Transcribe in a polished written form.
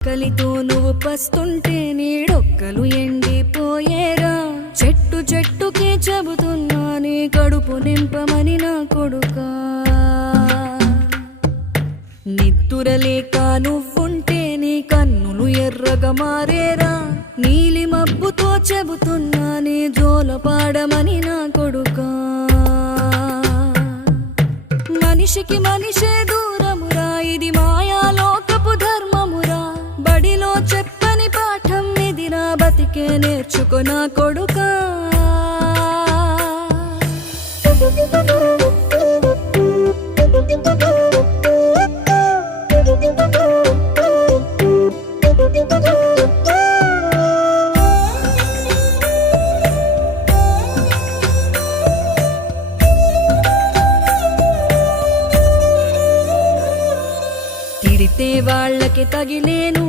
కలితో నువ్వు పస్తుంటే నీడొక్కలు ఎండిపోయేరా. చెట్టు చెట్టుకే చెబుతున్నా నీ కడుపు నింపమని నా కొడుకా. నిద్దురలేక నువ్వుంటే నీ కన్నులు ఎర్రగా మారేరా. నీలి మబ్బుతో చెబుతున్నా నీ జోల పాడమని నా కొడుకా. మనిషికి మనిషే దూరమురా, ఇది మాయాలోకపు ధర్మమురా. బడిలో చెప్పని పాఠం ఇదిరా, బతికే నేర్చుకో నా కొడుకా. తిడితే వాళ్ళకి తగిలేను